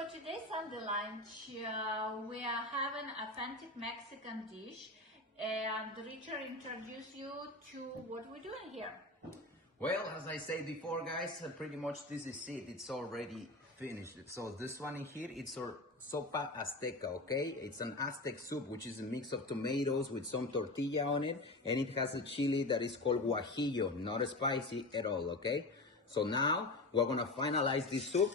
for today's Sunday lunch, we are having authentic Mexican dish, and Richard introduce you to what we're doing here. Well, as I said before, guys, pretty much this is it. It's already finished. So this one in here, it's our sopa azteca, okay? It's an Aztec soup, which is a mix of tomatoes with some tortilla on it, and it has a chili that is called guajillo, not spicy at all, okay? So now we're gonna finalize this soup.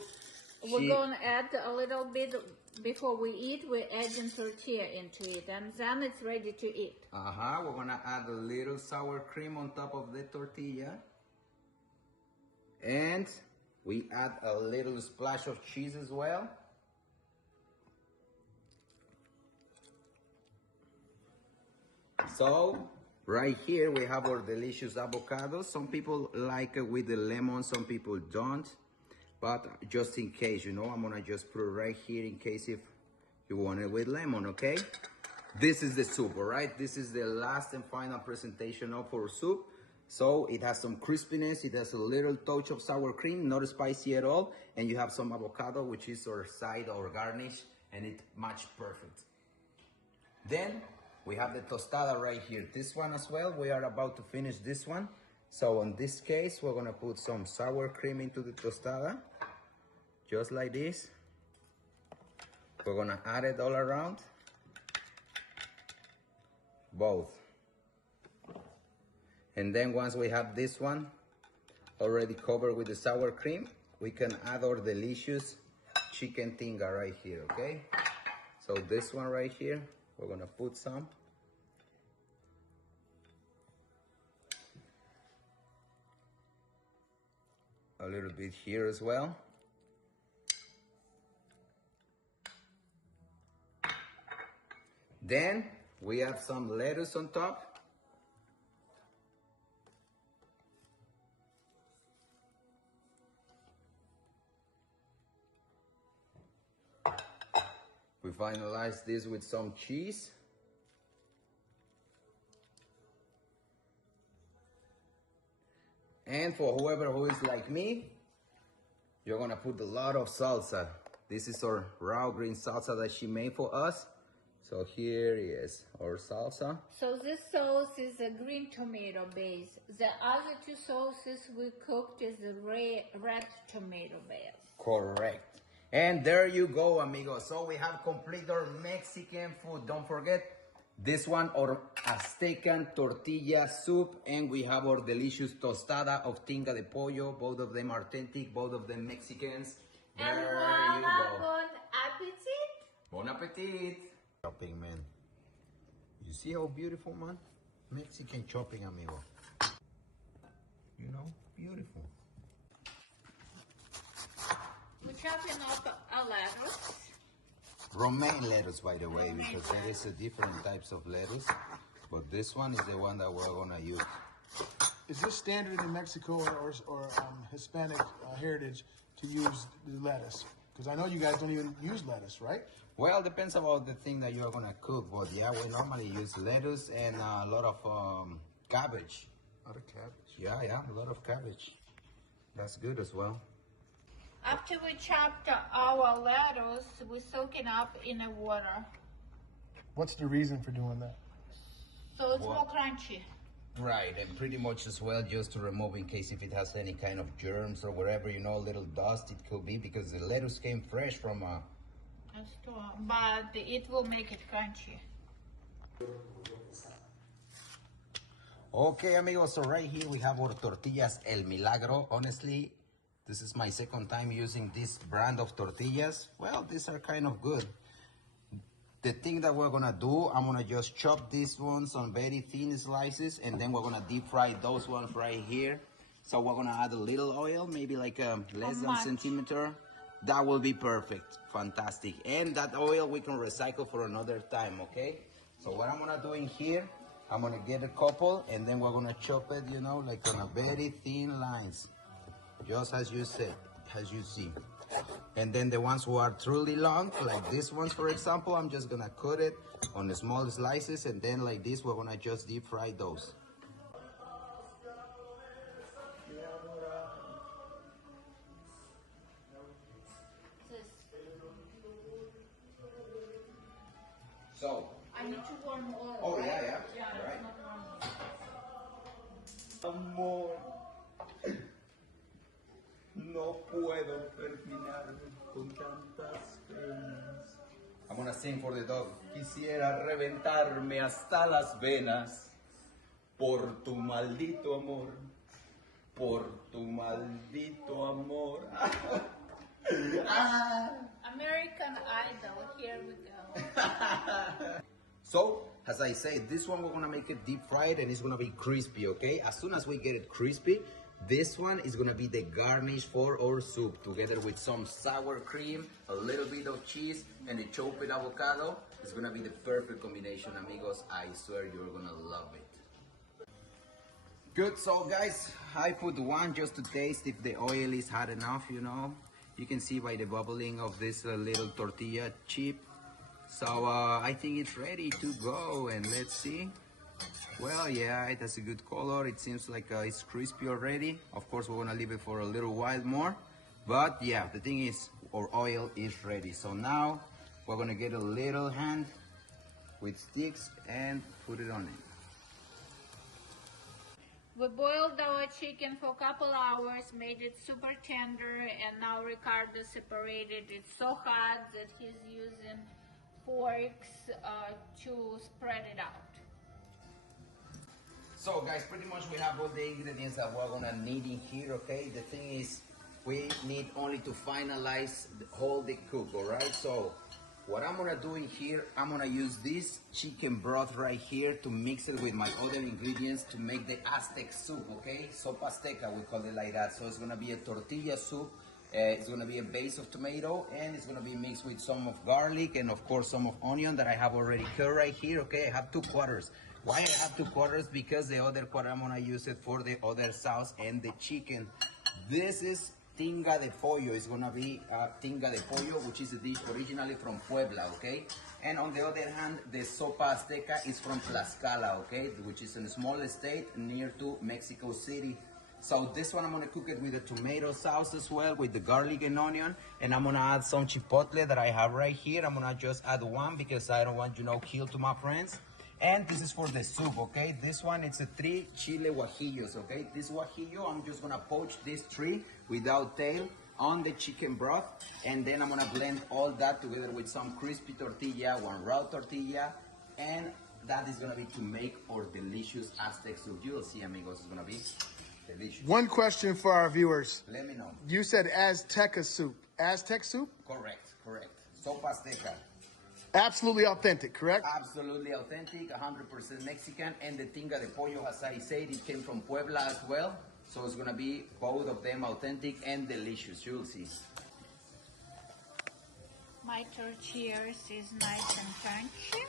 We're gonna add a little bit before we eat. We're adding tortilla into it, and then it's ready to eat. We're gonna add a little sour cream on top of the tortilla. And we add a little splash of cheese as well. So right here we have our delicious avocados. Some people like it with the lemon, some people don't. But just in case, you know, I'm gonna just put it right here in case if you want it with lemon, okay? This is the soup, all right? This is the last and final presentation of our soup. So it has some crispiness, it has a little touch of sour cream, not spicy at all, and you have some avocado, which is our side or garnish, and it matched perfect. Then we have the tostada right here. This one as well, we are about to finish this one. So in this case, we're gonna put some sour cream into the tostada, just like this. We're gonna add it all around, both. And then once we have this one already covered with the sour cream, we can add our delicious chicken tinga right here, okay? So this one right here, we're gonna put some. A little bit here as well. Then we have some lettuce on top. We finalize this with some cheese. And for whoever who is like me, you're gonna put a lot of salsa. This is our raw green salsa that she made for us. So here is our salsa. So this sauce is a green tomato base. The other two sauces we cooked is the red tomato base. Correct. And there you go, amigos. So we have completed our Mexican food. Don't forget, this one, our Aztecan tortilla soup. And we have our delicious tostada of tinga de pollo. Both of them authentic, both of them Mexicans. And there voila, you go. bon appetit. Bon appetit. Chopping, man. You see how beautiful, man? Mexican chopping, amigo. You know, beautiful. We're chopping up a lettuce. Romaine lettuce, by the way, because there is a different types of lettuce. But this one is the one that we're gonna use. Is this standard in Mexico or Hispanic heritage to use the lettuce? Because I know you guys don't even use lettuce, right? Well, depends about the thing that you're gonna cook. But yeah, we normally use lettuce and a lot of cabbage. A lot of cabbage. Yeah, a lot of cabbage. That's good as well. After we chopped our lettuce, we soak it up in the water. What's the reason for doing that? So it's more crunchy. Right, and pretty much as well just to remove in case if it has any kind of germs or whatever, you know, little dust it could be, because the lettuce came fresh from a store, but it will make it crunchy. Okay, amigos, so right here we have our tortillas El Milagro. Honestly, this is my second time using this brand of tortillas. Well, these are kind of good. The thing that we're gonna do, I'm gonna just chop these ones on very thin slices, and then we're gonna deep fry those ones right here. So we're gonna add a little oil, maybe like less than a centimeter. That will be perfect, fantastic. And that oil we can recycle for another time, okay? So what I'm gonna do in here, I'm gonna get a couple, and then we're gonna chop it, you know, like on a very thin lines. Just as you said, as you see. And then the ones who are truly long, like these ones, for example, I'm just gonna cut it on the small slices, and then like this, we're gonna just deep fry those. This So, I need to warm oil. oh, right? yeah. Yeah, it's Right. not warm. Amor, no puedo terminar con tantas penas. I'm gonna sing for the dog. Quisiera reventarme hasta las venas por tu maldito amor, por tu maldito amor. American Idol, here we go. So, as I said, this one we're gonna make it deep fried and it's gonna be crispy, okay? As soon as we get it crispy, this one is gonna be the garnish for our soup, together with some sour cream, a little bit of cheese, and the chopped avocado. It's gonna be the perfect combination, amigos. I swear you're gonna love it. Good, so guys, I put one just to taste if the oil is hot enough, you know. You can see by the bubbling of this little tortilla chip. So I think it's ready to go, and let's see. Well, yeah, it has a good color. It seems like it's crispy already. Of course, we're gonna leave it for a little while more. But yeah, the thing is, our oil is ready. So now we're gonna get a little hand with sticks and put it on it. We boiled our chicken for a couple hours, made it super tender, and now Ricardo separated it so hot that he's using forks to spread it out. So guys, pretty much we have all the ingredients that we're gonna need in here, okay? The thing is, we need only to finalize all the cook, all right? So what I'm gonna do in here, I'm gonna use this chicken broth right here to mix it with my other ingredients to make the Aztec soup, okay? Sopa Azteca, we call it like that. So it's gonna be a tortilla soup. It's gonna be a base of tomato, and it's gonna be mixed with some of garlic and of course some of onion that I have already cut right here, okay? I have 2 quarters. Why I have 2 quarters? Because the other quarter I'm gonna use it for the other sauce and the chicken. This is tinga de pollo. It's gonna be tinga de pollo, which is a dish originally from Puebla, okay? And on the other hand, the sopa azteca is from Tlaxcala, okay? Which is in a small state near to Mexico City. So this one I'm gonna cook it with the tomato sauce as well, with the garlic and onion. And I'm gonna add some chipotle that I have right here. I'm gonna just add one because I don't want, kill to my friends. And this is for the soup, okay? This one, it's a 3 chile guajillos, okay? This guajillo, I'm just gonna poach this 3 without tail on the chicken broth. And then I'm gonna blend all that together with some crispy tortilla, 1 raw tortilla. And that is gonna be to make our delicious Aztec soup. You'll see, amigos, it's gonna be delicious. One question for our viewers. Let me know. You said Azteca soup. Aztec soup? Correct. Sopa Azteca. Absolutely authentic, correct? Absolutely authentic, 100% Mexican, and the tinga de pollo, as I said, it came from Puebla as well, so it's gonna be both of them authentic and delicious. You'll see. My tortillas is nice and crunchy.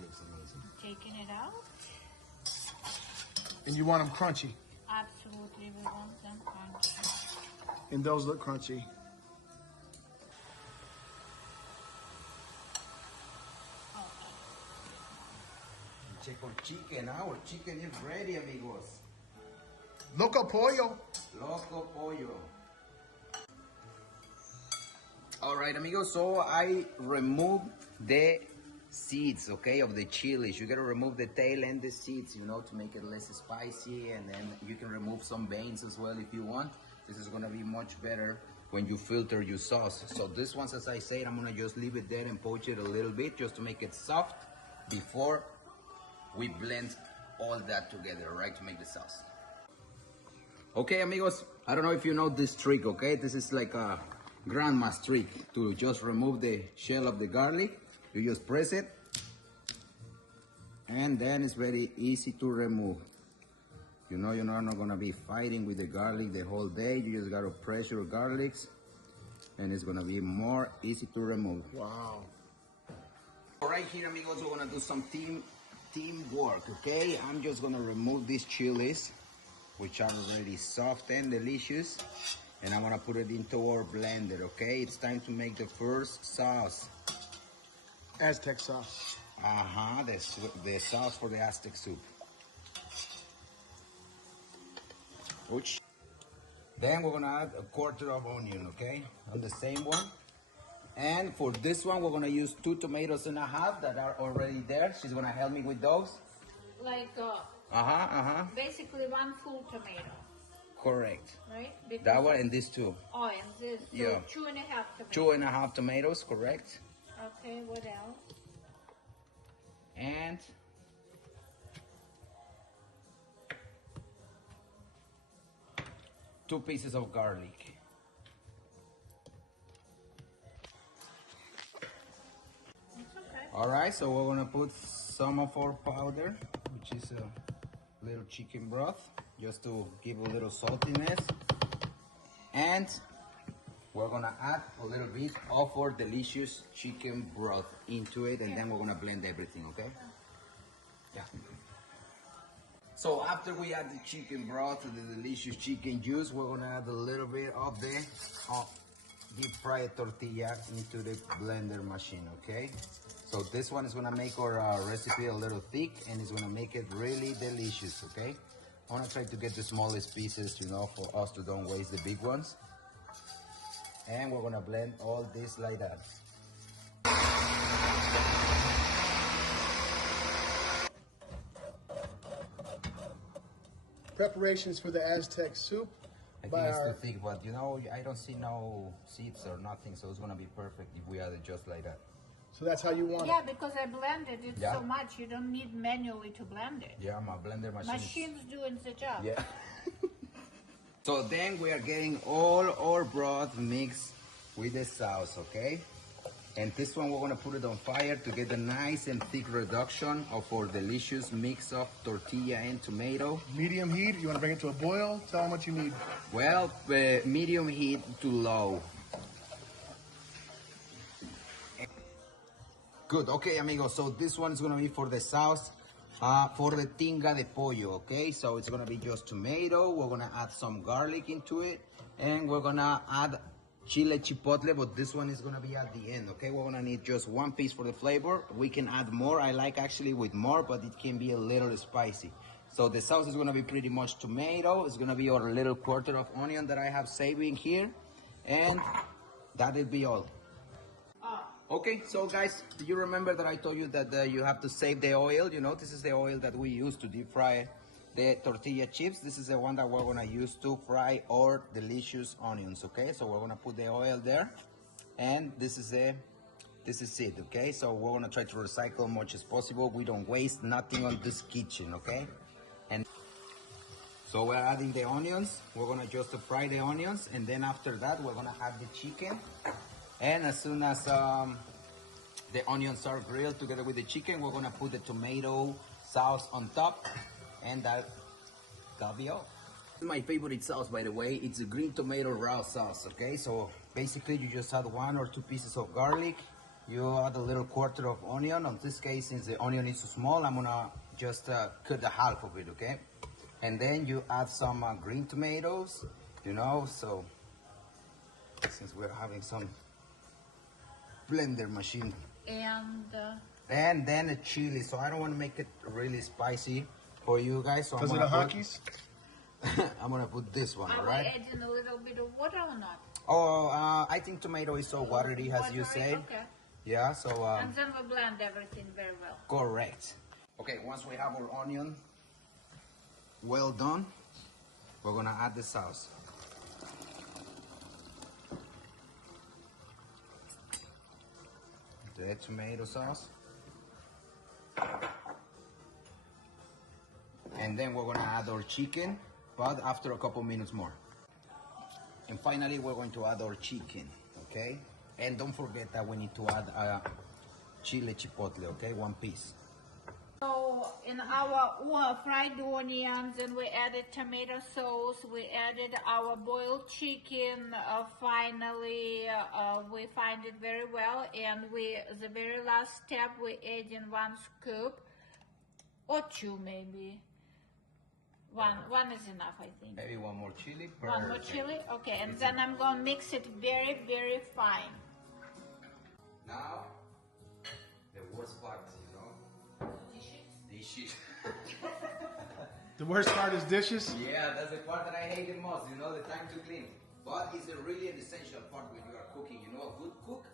Looks amazing. Taking it out. And you want them crunchy. Absolutely, we want them crunchy. And those look crunchy. Check our chicken. Our chicken is ready, amigos. Loco pollo. Loco pollo. All right, amigos. So I remove the seeds, okay, of the chilies. You gotta remove the tail and the seeds, to make it less spicy, and then you can remove some veins as well if you want. This is gonna be much better when you filter your sauce. So this ones, as I said, I'm gonna just leave it there and poach it a little bit just to make it soft before we blend all that together, right, to make the sauce. Okay, amigos, I don't know if you know this trick, okay? This is like a grandma's trick to just remove the shell of the garlic. You just press it, and then it's very easy to remove. You're not gonna be fighting with the garlic the whole day. You just gotta press your garlics, and it's gonna be more easy to remove. Wow. All right, here, amigos, we're gonna do some teamwork, okay? I'm just gonna remove these chilies, which are already soft and delicious, and I'm gonna put it into our blender, okay? It's time to make the first sauce. Aztec sauce. The sauce for the Aztec soup. Then we're gonna add a quarter of onion, okay? On the same one. And for this one, we're gonna use 2.5 tomatoes that are already there. She's gonna help me with those. Like, basically one full tomato, Correct. right? Because That one and this two. oh, and this, so Yeah. 2.5 tomatoes. 2.5 tomatoes, correct. Okay, what else? And two pieces of garlic. It's okay. All right, so we're gonna put some of our powder, which is a little chicken broth, just to give a little saltiness. And we're gonna add a little bit of our delicious chicken broth into it, and then we're gonna blend everything, okay? Yeah. So after we add the chicken broth to the delicious chicken juice, we're gonna add a little bit of the deep fried tortilla into the blender machine, okay? So this one is gonna make our recipe a little thick, and it's gonna make it really delicious, okay? I wanna try to get the smallest pieces, you know, for us to don't waste the big ones. And we're gonna blend all this like that. Preparations for the Aztec soup. I think By it's our, too thick, but you know, I don't see no seeds or nothing, so it's gonna be perfect if we add it just like that. so that's how you want Yeah, it. because I blended it Yeah. so much, you don't need manually to blend it. Yeah, my blender machine. Machine's doing the job. Yeah. So then we are getting all our broth mixed with the sauce, okay? And this one we're gonna put it on fire to get a nice and thick reduction of our delicious mix of tortilla and tomato. Medium heat. You want to bring it to a boil. Tell them what you need. Well, medium heat to low. Good, okay, amigos. So this one is gonna be for the sauce, for the tinga de pollo, okay? So it's gonna be just tomato. We're gonna add some garlic into it, and we're gonna add chile chipotle, but this one is gonna be at the end, okay? We're gonna need just one piece for the flavor. We can add more. I like actually with more, but it can be a little spicy. So the sauce is gonna be pretty much tomato. It's gonna be our little quarter of onion that I have saving here, and that'll be all. Okay, so guys, do you remember that I told you that you have to save the oil? You know, this is the oil that we use to deep fry the tortilla chips. This is the one that we're gonna use to fry our delicious onions, okay? So we're gonna put the oil there, and this is it, okay? So we're gonna try to recycle as much as possible. We don't waste nothing on this kitchen, okay? And so we're adding the onions. We're gonna just fry the onions, and then after that, we're gonna add the chicken. And as soon as the onions are grilled together with the chicken, we're gonna put the tomato sauce on top, and that'll be all. My favorite sauce, by the way, it's a green tomato raw sauce, okay? So basically you just add 1 or 2 pieces of garlic, you add a little quarter of onion. In this case, since the onion is so small, I'm gonna just cut the half of it, okay? And then you add some green tomatoes, you know, so since we're having some blender machine. And then a chili, so I don't want to make it really spicy for you guys. So Because of the honkies? I'm gonna put this one, Are we alright? adding a little bit of water or not? Oh, I think tomato is so watery, as you Watery? say. Okay. Yeah, so And then we blend everything very well. correct. Okay, once we have our onion well done, we're gonna add the sauce. The tomato sauce. And then we're gonna add our chicken, but after a couple minutes more. And finally, we're going to add our chicken, okay? And don't forget that we need to add chile chipotle, okay? 1 piece. So in our fried onions, and we added tomato sauce, we added our boiled chicken. Finally, we find it very well, and the very last step, we add in 1 scoop or 2 maybe. One is enough, I think. Maybe 1 more chili. 1 more chili, okay, and then I'm gonna mix it very, very fine. Now, the worst part, you know? Dishes. The worst part is dishes. Yeah, that's the part that I hate the most, you know, the time to clean. But it's a really an essential part when you are cooking. You know, a good cook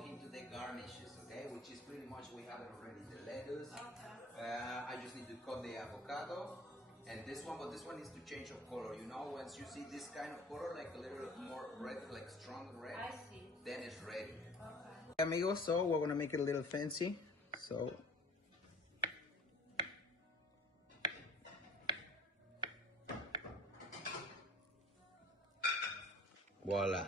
go into the garnishes, okay? Which is pretty much, we have it already. The lettuce. I just need to cut the avocado. And this one, but this one needs to change of color. You know, once you see this kind of color, like a little more red, like strong red, I see. then it's ready. Okay. Amigos, so we're gonna make it a little fancy. So voila.